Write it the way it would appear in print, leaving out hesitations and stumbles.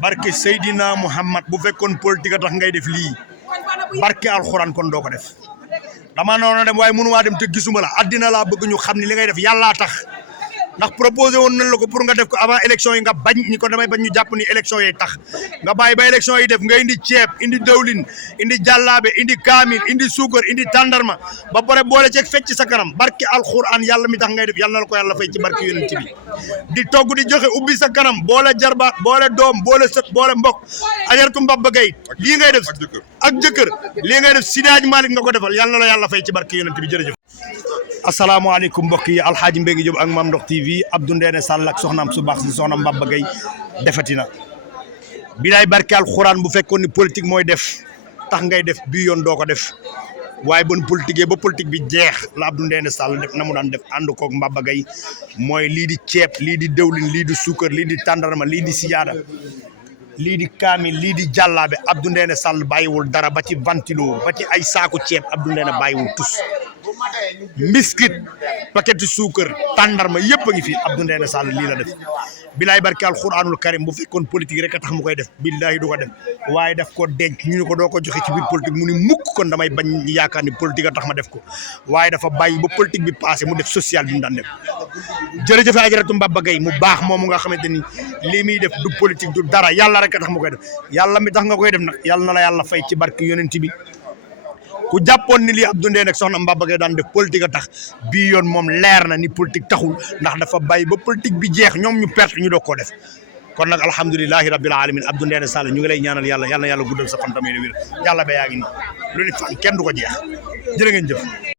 barke Seydina Muhammad bu fekkoon politique tax ngay def lii barke alxuraan kon doo ko def dama noonu dem waaye mënu waa dem te gisuma la addina laa bëgg ñu xam ni li ngay def yàllaa tax ndax proposé woon nañ la ko pour nga def ko avant élection yi nga bañ ni ko damay bañ ñu jàpp ni élection yi tax nga bàyyi ba élection yi def nga indi ceeb indi dawlin indi jàllaabe indi kaamil indi suukar indi tàndarma ba pare boole ceeg fecc sa kanam barke alxuraan yàlla mi tax ngay def yàlla na la ko yàlla fay ci barke yonent bi di togg di joxe ubbi sa kanam boole jarbaat boole doom boole sët boole mbokk ajaratu mbabba gay lii ngay def ak jëkkër lii ngay def Sidaaj Malick nga ko defal yàlla na la yàlla fay ci barke yonent bi jërëjëf asalaamaaleykum mbokk yi alxaaji Mbengue Diop ak Mame Ndokh TV Abdou ndéné Sall ak soxnaam su baax si soxna Mbabba Gueye defati na bilaay barke alxuraan bu fekkoon ni politique mooy def tax ngay def bii yoon doo ko def waaye bon politique ba politique bi jeex la Abdou ndéné Sall def na mu daan def ànd koog Mbabba Gueye mooy lii di ceeb lii di dëwlin lii di suukar lii di tàndarma lii di siyaada lii di kaamil lii di jàllaabe Abdou ndéné Sall bàyyiwul dara ba ci ventilo ba ci ay saaku ceeb Abdou ndéné bàyyiwul tus biscuit paquet suukar tàndarma yëpp a ngi fi Abdou ndéné Sall lii la def bilaay barke alxuraanul karim bu fekkoon politique rek a tax mu koy def billahi du ko def waaye daf ko denc ñu ne ko doo ko joxe ci biir politique mu ni mukk kon damay bañ yaakaar ni politique a tax ma def ko waaye dafa bàyyi ba politique bi passé mu def social bi mu daan def jërëjëf ajaratu Mbabba Gueye mu baax moomu nga xamante ni lii muy def du politique du dara yàlla rek a tax mu koy def yàlla mi tax nga koy def nag yàlla na la yàlla fay ci barke yonent bi ku jàppoon ni lii Abdou ndéné ak soxna Mbabba Gueye daan def politique a tax bii yoon moom leer na ni politique taxul ndax dafa bàyyi ba politique bi jeex ñoom ñu perte ñu doog koo def kon nag alhamdulilahi rabbil alamin Abdou ndéné Sall ñu ngi lay ñaanal yàlla yal na yàlla guddal sa fan tamit wér yàlla ba yaa ngi nii lu ni fan kenn du ko jeex jërë ngeen jëf